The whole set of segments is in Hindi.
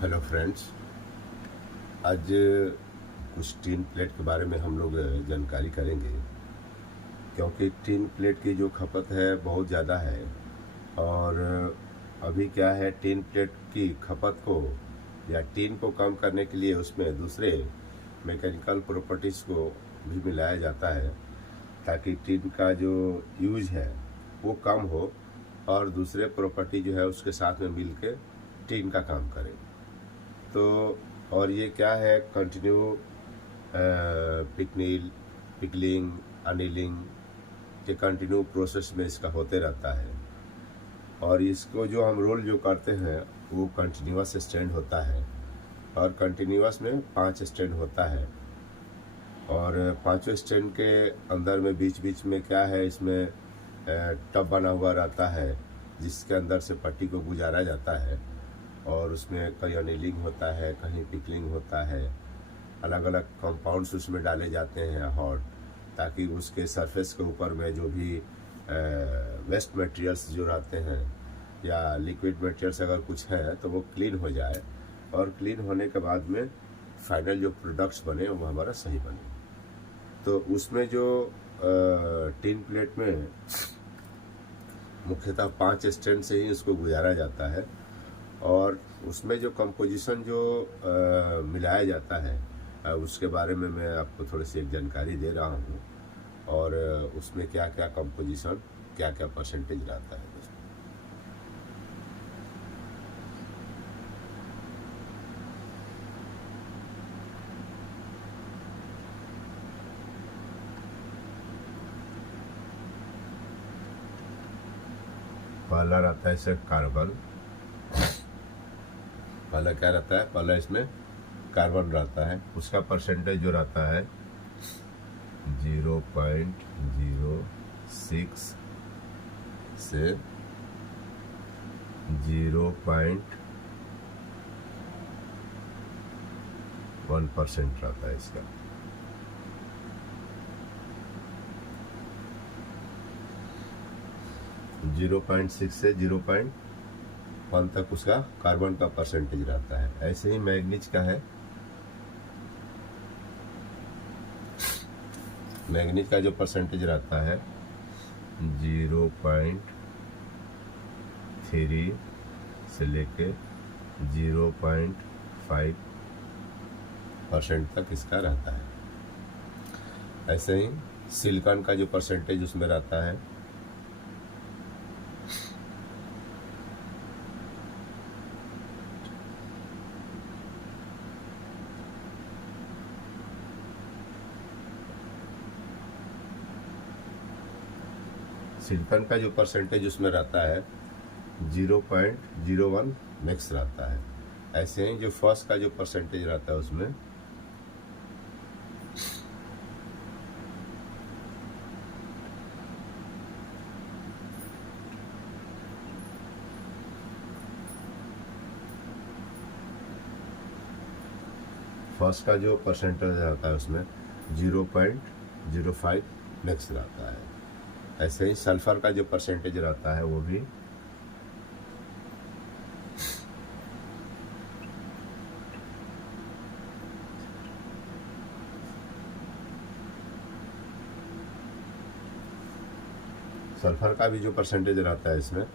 Hello friends. आज कुछ टीन प्लेट के बारे में हम लोग जानकारी करेंगे, क्योंकि टीन प्लेट की जो खपत है बहुत ज़्यादा है। और अभी क्या है, टीन प्लेट की खपत को या टीन को कम करने के लिए उसमें दूसरे मैकेनिकल प्रॉपर्टीज़ को भी मिलाया जाता है, ताकि टीन का जो यूज है वो कम हो और दूसरे प्रॉपर्टी जो है उसके साथ में मिल के टीन का काम करे। तो और ये क्या है, कंटिन्यू पिकलिंग, अनिलिंग के कंटिन्यू प्रोसेस में इसका होते रहता है। और इसको जो हम रोल जो करते हैं वो कंटिन्यूअस स्टैंड होता है, और कंटिन्यूअस में 5 स्टैंड होता है। और पांचों स्टैंड के अंदर में बीच बीच में क्या है, इसमें टब बना हुआ रहता है जिसके अंदर से पट्टी को गुजारा जाता है। और उसमें कहीं अनिलिंग होता है, कहीं पिकलिंग होता है। अलग अलग कंपाउंड्स उसमें डाले जाते हैं हॉट, ताकि उसके सरफेस के ऊपर में जो भी वेस्ट मटेरियल्स जो रहते हैं या लिक्विड मटेरियल्स अगर कुछ है तो वो क्लीन हो जाए, और क्लीन होने के बाद में फाइनल जो प्रोडक्ट्स बने वो हमारा सही बने। तो उसमें जो टीन प्लेट में मुख्यतः 5 स्टैंड से ही उसको गुजारा जाता है। और उसमें जो कंपोजिशन जो मिलाया जाता है उसके बारे में मैं आपको थोड़ी सी एक जानकारी दे रहा हूँ। और उसमें क्या क्या कंपोजिशन, क्या क्या परसेंटेज रहता है दोस्तों। पहला रहता है इसे कार्बन। पहला क्या रहता है, पहला इसमें कार्बन रहता है। उसका परसेंटेज जो रहता है 0.06 से 0.1% रहता है इसका। जीरो 0.6 से 0.1 तक उसका कार्बन का परसेंटेज रहता है। ऐसे ही मैग्नीज का है। मैग्नीज का जो परसेंटेज रहता है 0.3 से लेके 0.5% तक इसका रहता है। ऐसे ही सिलिकॉन का जो परसेंटेज उसमें रहता है सिलिकॉन का जो परसेंटेज उसमें रहता है 0.01 मैक्स रहता है। ऐसे ही जो फर्स्ट का जो परसेंटेज रहता है उसमें फर्स्ट का जो परसेंटेज रहता है उसमें 0.05 मैक्स रहता है। ऐसे ही सल्फर का जो परसेंटेज रहता है वो भी सल्फर का भी जो परसेंटेज रहता है इसमें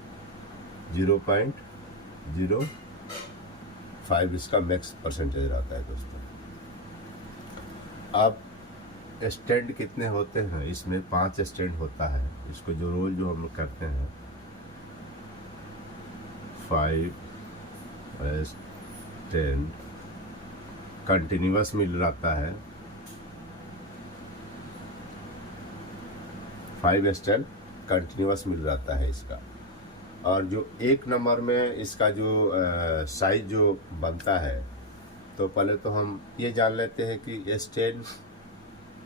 0.05 इसका मैक्स परसेंटेज रहता है दोस्तों। अब स्टैंड कितने होते हैं, इसमें 5 स्टैंड होता है। इसको जो रोल जो हम लोग करते हैं 5 स्टैंड कंटिन्यूअस मिल रहता है। 5 स्टैंड कंटिन्यूअस मिल रहता है इसका। और जो 1 नंबर में इसका जो साइज जो बनता है, तो पहले तो हम ये जान लेते हैं कि स्टैंड,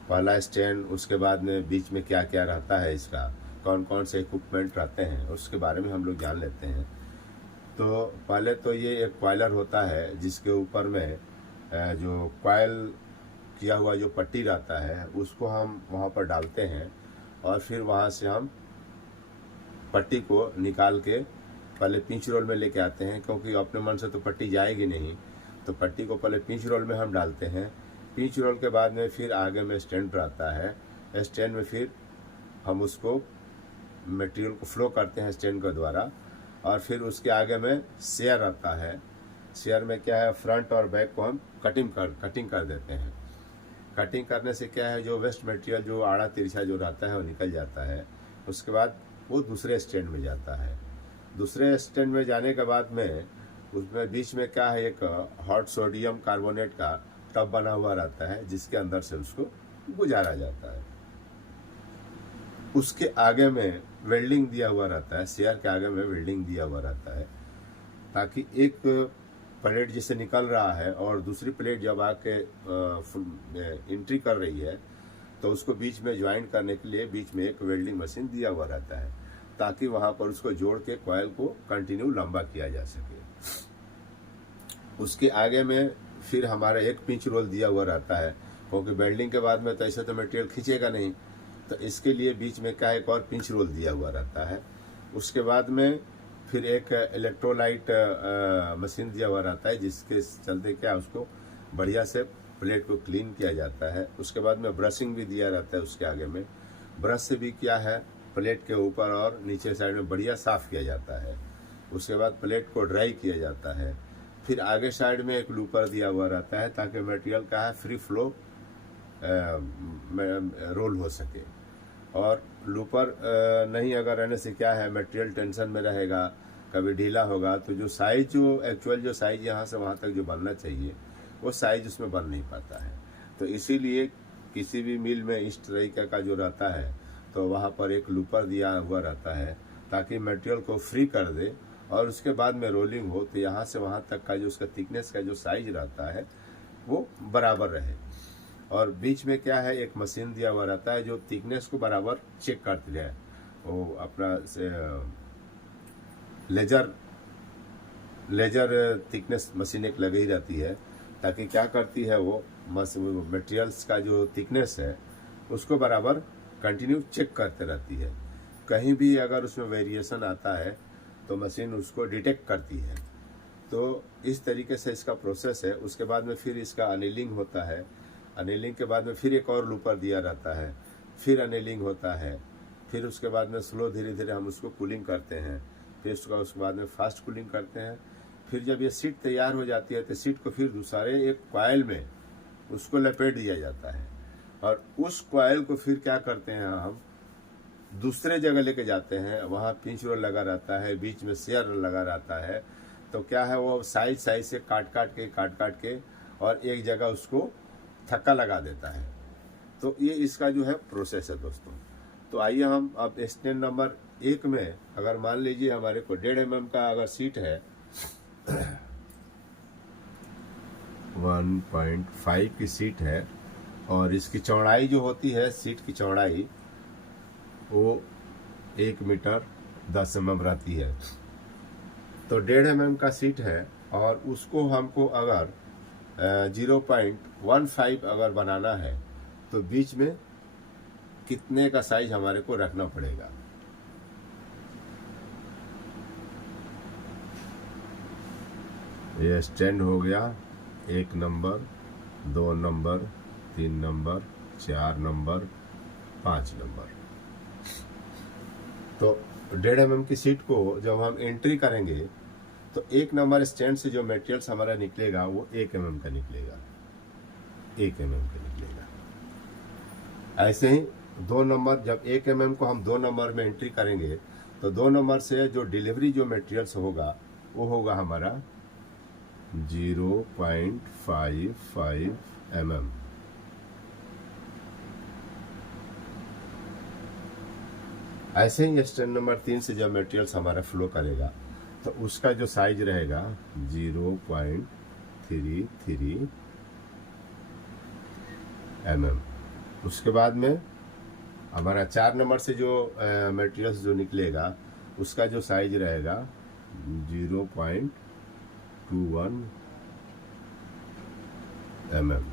पहला स्टैंड, उसके बाद में बीच में क्या क्या रहता है, इसका कौन कौन से इक्विपमेंट रहते हैं उसके बारे में हम लोग जान लेते हैं। तो पहले तो ये एक कॉइलर होता है जिसके ऊपर में जो कॉइल किया हुआ जो पट्टी रहता है उसको हम वहाँ पर डालते हैं, और फिर वहाँ से हम पट्टी को निकाल के पहले पिंच रोल में लेके आते हैं, क्योंकि अपने मन से तो पट्टी जाएगी नहीं। तो पट्टी को पहले पिंच रोल में हम डालते हैं, पिंच रोल के बाद में फिर आगे में स्टैंड पर आता है, स्टैंड में फिर हम उसको मटेरियल को फ्लो करते हैं स्टैंड के द्वारा, और फिर उसके आगे में शेयर आता है। शेयर में क्या है, फ्रंट और बैक को हम कटिंग कर देते हैं। कटिंग करने से क्या है, जो वेस्ट मटेरियल जो आड़ा तिरछा जो रहता है वो निकल जाता है। उसके बाद वो दूसरे स्टैंड में जाता है। दूसरे स्टैंड में जाने के बाद में उसमें बीच में क्या है, एक हॉट सोडियम कार्बोनेट का टब बना हुआ रहता है, जिसके अंदर से उसको गुजारा जाता है। उसके आगे में वेल्डिंग दिया हुआ रहता है, शेयर के आगे में वेल्डिंग दिया हुआ रहता है, ताकि एक प्लेट जिसे निकल रहा है और दूसरी प्लेट जब आके एंट्री कर रही है तो उसको बीच में ज्वाइंट करने के लिए बीच में एक वेल्डिंग मशीन दिया हुआ रहता है, ताकि वहाँ पर उसको जोड़ के कॉयल को कंटिन्यू लंबा किया जा सके। उसके आगे में फिर हमारा एक पिंच रोल दिया हुआ रहता है, क्योंकि वेल्डिंग के बाद में तो ऐसे तो मटेरियल खींचेगा नहीं, तो इसके लिए बीच में क्या एक और पिंच रोल दिया हुआ रहता है। उसके बाद में फिर एक इलेक्ट्रोलाइट मशीन दिया हुआ रहता है, जिसके चलते क्या उसको बढ़िया से प्लेट को क्लीन किया जाता है। उसके बाद में ब्रशिंग भी दिया रहता है उसके आगे में, ब्रश से भी क्या है प्लेट के ऊपर और नीचे साइड में बढ़िया साफ़ किया जाता है। उसके बाद प्लेट को ड्राई किया जाता है। फिर आगे साइड में एक लूपर दिया हुआ रहता है, ताकि मटेरियल का है फ्री फ्लो रोल हो सके। और लूपर नहीं अगर रहने से क्या है, मटेरियल टेंशन में रहेगा, कभी ढीला होगा तो जो साइज जो एक्चुअल जो साइज यहाँ से वहाँ तक जो बनना चाहिए वो साइज उसमें बन नहीं पाता है। तो इसीलिए किसी भी मिल में इस तरीके का जो रहता है तो वहाँ पर एक लूपर दिया हुआ रहता है, ताकि मटेरियल को फ्री कर दे और उसके बाद में रोलिंग हो तो यहाँ से वहाँ तक का जो उसका थिकनेस का जो साइज रहता है वो बराबर रहे। और बीच में क्या है, एक मशीन दिया हुआ रहता है जो थिकनेस को बराबर चेक करती है। वो अपना लेजर थिकनेस मशीन एक लगी रहती है, ताकि क्या करती है वो मटेरियल्स का जो थिकनेस है उसको बराबर कंटिन्यू चेक करते रहती है। कहीं भी अगर उसमें वेरिएशन आता है तो मशीन उसको डिटेक्ट करती है। तो इस तरीके से इसका प्रोसेस है। उसके बाद में फिर इसका अनिलिंग होता है। अनिलिंग के बाद में फिर एक और लूपर दिया रहता है, फिर अनिलिंग होता है। फिर उसके बाद में स्लो धीरे धीरे हम उसको कूलिंग करते हैं। फिर उसके बाद में फास्ट कूलिंग करते हैं। फिर जब ये सीट तैयार हो जाती है तो सीट को फिर दूसरे एक कॉइल में उसको लपेट दिया जाता है, और उस कॉइल को फिर क्या करते हैं हम दूसरे जगह लेके जाते हैं। वहाँ पिंच रोल लगा रहता है, बीच में शेयर लगा रहता है। तो क्या है वो साइज से काट काट के और एक जगह उसको थक्का लगा देता है। तो ये इसका जो है प्रोसेस है दोस्तों। तो आइए हम अब स्टैंड नंबर 1 में अगर मान लीजिए हमारे को 1.5 mm का अगर सीट है 1.5 की सीट है, और इसकी चौड़ाई जो होती है सीट की चौड़ाई वो 1 मीटर 10 mm रहती है। तो 1.5 mm का सीट है और उसको हमको अगर 0.15 अगर बनाना है तो बीच में कितने का साइज हमारे को रखना पड़ेगा। ये स्टैंड हो गया 1 number, 2 number, 3 number, 4 number, 5 number. तो 1.5 mm की सीट को जब हम एंट्री करेंगे तो 1 नंबर स्टैंड से जो मटेरियल्स हमारा निकलेगा वो 1 mm का निकलेगा, 1 mm का निकलेगा। ऐसे ही 2 नंबर, जब 1 mm को हम 2 नंबर में एंट्री करेंगे तो 2 नंबर से जो डिलीवरी जो मटेरियल्स होगा वो होगा हमारा 0.55 mm। ऐसे ही स्टैंड नंबर 3 से जब मटेरियल्स हमारा फ्लो करेगा तो उसका जो साइज रहेगा 0.33 mm। उसके बाद में हमारा 4 नंबर से जो मटेरियल्स जो निकलेगा उसका जो साइज रहेगा 0.21 mm।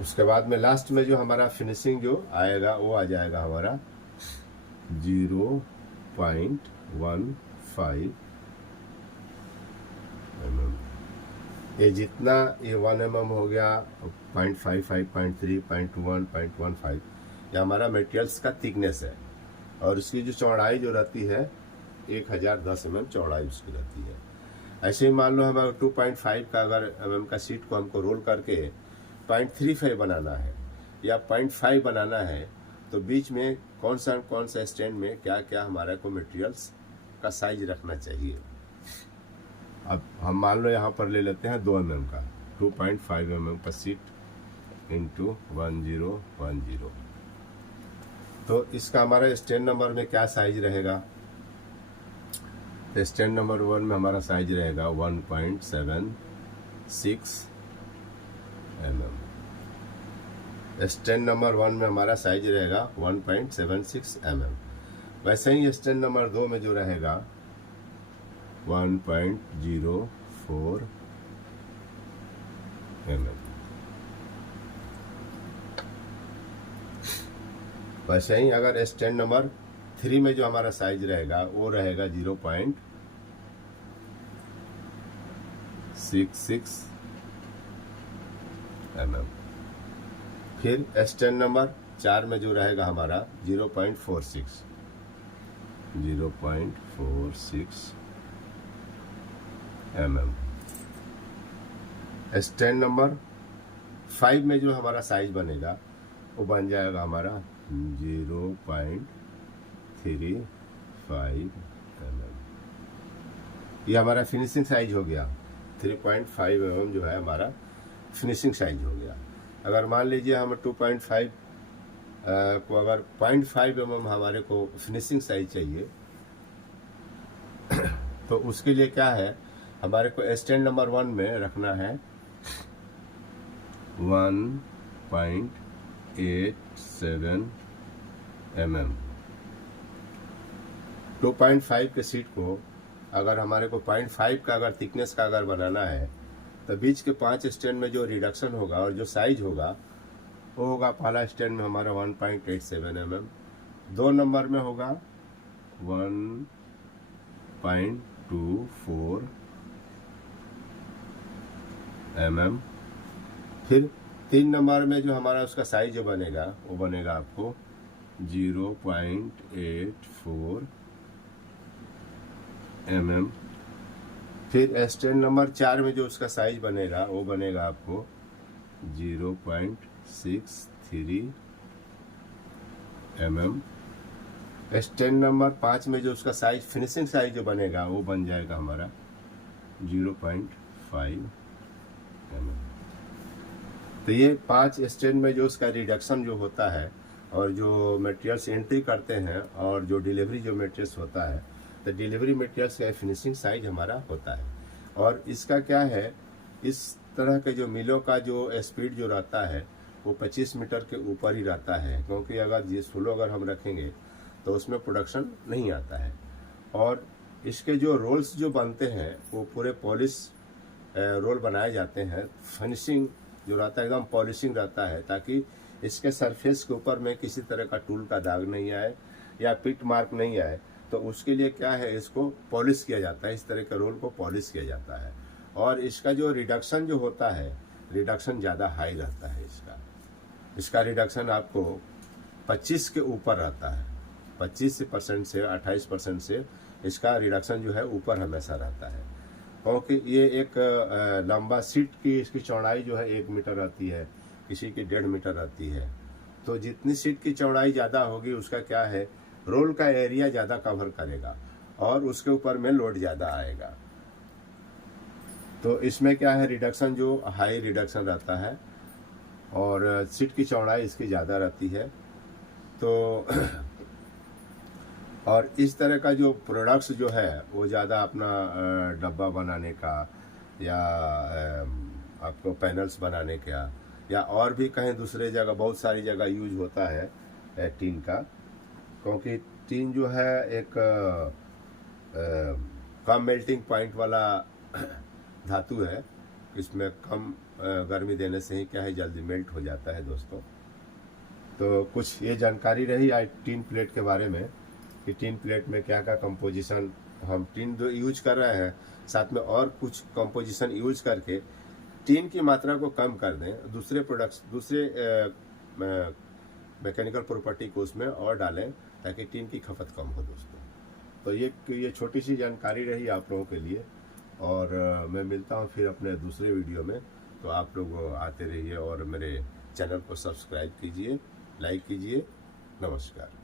उसके बाद में लास्ट में जो हमारा फिनिशिंग जो आएगा वो आ जाएगा हमारा 0.15 mm। ये जितना ये 1 mm हो गया, 0.55, 0.3, 0.1, 0.15, ये हमारा मटेरियल्स का थिकनेस है। और उसकी जो चौड़ाई जो रहती है 1010 mm चौड़ाई उसकी रहती है। ऐसे ही मान लो हमें 2.5 का अगर mm का शीट को हमको रोल करके 0.35 बनाना है या 0.5 बनाना है, तो बीच में कौन सा स्टैंड में क्या क्या हमारा को मटेरियल्स का साइज रखना चाहिए। अब हम मान लो यहाँ पर ले लेते हैं 2 mm का, 2.5 mm का शीट इंटू 1010। तो इसका हमारा स्टैंड नंबर में क्या साइज रहेगा। तो स्टैंड नंबर 1 में हमारा साइज रहेगा 1.76 mm। स्टैंड नंबर 1 में हमारा साइज रहेगा 1.76 mm। वैसे ही स्टैंड नंबर 2 में जो रहेगा 1.04 mm। वैसे ही अगर स्टैंड नंबर 3 में जो हमारा साइज रहेगा वो रहेगा 0.66 mm। फिर स्टैंड नंबर 4 में जो रहेगा हमारा 0.46 mm। स्टैंड नंबर 5 में जो हमारा साइज बनेगा वो बन जाएगा हमारा 0.35 mm। ये हमारा फिनिशिंग साइज हो गया। 3.5 mm जो है हमारा फिनिशिंग साइज हो गया। अगर मान लीजिए हम 2.5 को अगर 0.5 mm हमारे को फिनिशिंग साइज चाहिए तो उसके लिए क्या है, हमारे को स्टैंड नंबर 1 में रखना है 1.87 mm। 2.5 के शीट को अगर हमारे को 0.5 का अगर थिकनेस का अगर बनाना है तो बीच के 5 स्टैंड में जो रिडक्शन होगा और जो साइज होगा वो होगा, पहला स्टैंड में हमारा 1.87 mm, 2 नंबर में होगा 1.24 mm। फिर 3 नंबर में जो हमारा उसका साइज जो बनेगा वो बनेगा आपको 0.84 mm। फिर स्टैंड नंबर 4 में जो उसका साइज बनेगा वो बनेगा आपको 0.63 mm। स्टैंड नंबर 5 में जो उसका साइज फिनिशिंग साइज जो बनेगा वो बन जाएगा हमारा 0.5 mm। तो ये 5 स्टैंड में जो उसका रिडक्शन जो होता है और जो मटेरियल्स एंट्री करते हैं और जो डिलीवरी जो मटेरियल्स होता है, तो डिलीवरी मटेरियल्स का फिनिशिंग साइज हमारा होता है। और इसका क्या है, इस तरह के जो मिलों का जो स्पीड जो रहता है वो 25 मीटर के ऊपर ही रहता है, क्योंकि अगर ये स्लो अगर हम रखेंगे तो उसमें प्रोडक्शन नहीं आता है। और इसके जो रोल्स जो बनते हैं वो पूरे पॉलिश रोल बनाए जाते हैं। फिनिशिंग जो रहता है एकदम पॉलिशिंग रहता है, ताकि इसके सरफेस के ऊपर में किसी तरह का टूल का दाग नहीं आए या पिट मार्क नहीं आए। तो उसके लिए क्या है, इसको पॉलिश किया जाता है, इस तरह के रोल को पॉलिश किया जाता है। और इसका जो रिडक्शन जो होता है, रिडक्शन ज़्यादा हाई रहता है। इसका रिडक्शन आपको 25 के ऊपर रहता है। 25% से 28% से इसका रिडक्शन जो है ऊपर हमेशा रहता है, क्योंकि ये एक लंबा सीट की इसकी चौड़ाई जो है 1 मीटर रहती है, किसी की 1.5 मीटर रहती है। तो जितनी सीट की चौड़ाई ज़्यादा होगी उसका क्या है, रोल का एरिया ज़्यादा कवर करेगा और उसके ऊपर में लोड ज़्यादा आएगा। तो इसमें क्या है, रिडक्शन जो हाई रिडक्शन रहता है और सीट की चौड़ाई इसकी ज़्यादा रहती है। तो और इस तरह का जो प्रोडक्ट्स जो है वो ज़्यादा अपना डब्बा बनाने का या आपको पैनल्स बनाने का या और भी कहीं दूसरे जगह बहुत सारी जगह यूज होता है टीन का, क्योंकि टीन जो है एक कम मेल्टिंग पॉइंट वाला धातु है। इसमें कम गर्मी देने से ही क्या है, जल्दी मेल्ट हो जाता है दोस्तों। तो कुछ ये जानकारी रही आज टीन प्लेट के बारे में कि टीन प्लेट में क्या क्या कंपोजिशन हम टीन जो यूज कर रहे हैं, साथ में और कुछ कंपोजिशन यूज करके टीन की मात्रा को कम कर दें, दूसरे प्रोडक्ट्स, दूसरे मैकेनिकल प्रॉपर्टी को उसमें और डालें ताकि टीन की खपत कम हो दोस्तों। तो ये छोटी सी जानकारी रही आप लोगों के लिए, और मैं मिलता हूँ फिर अपने दूसरे वीडियो में। तो आप लोग आते रहिए और मेरे चैनल को सब्सक्राइब कीजिए, लाइक कीजिए। नमस्कार।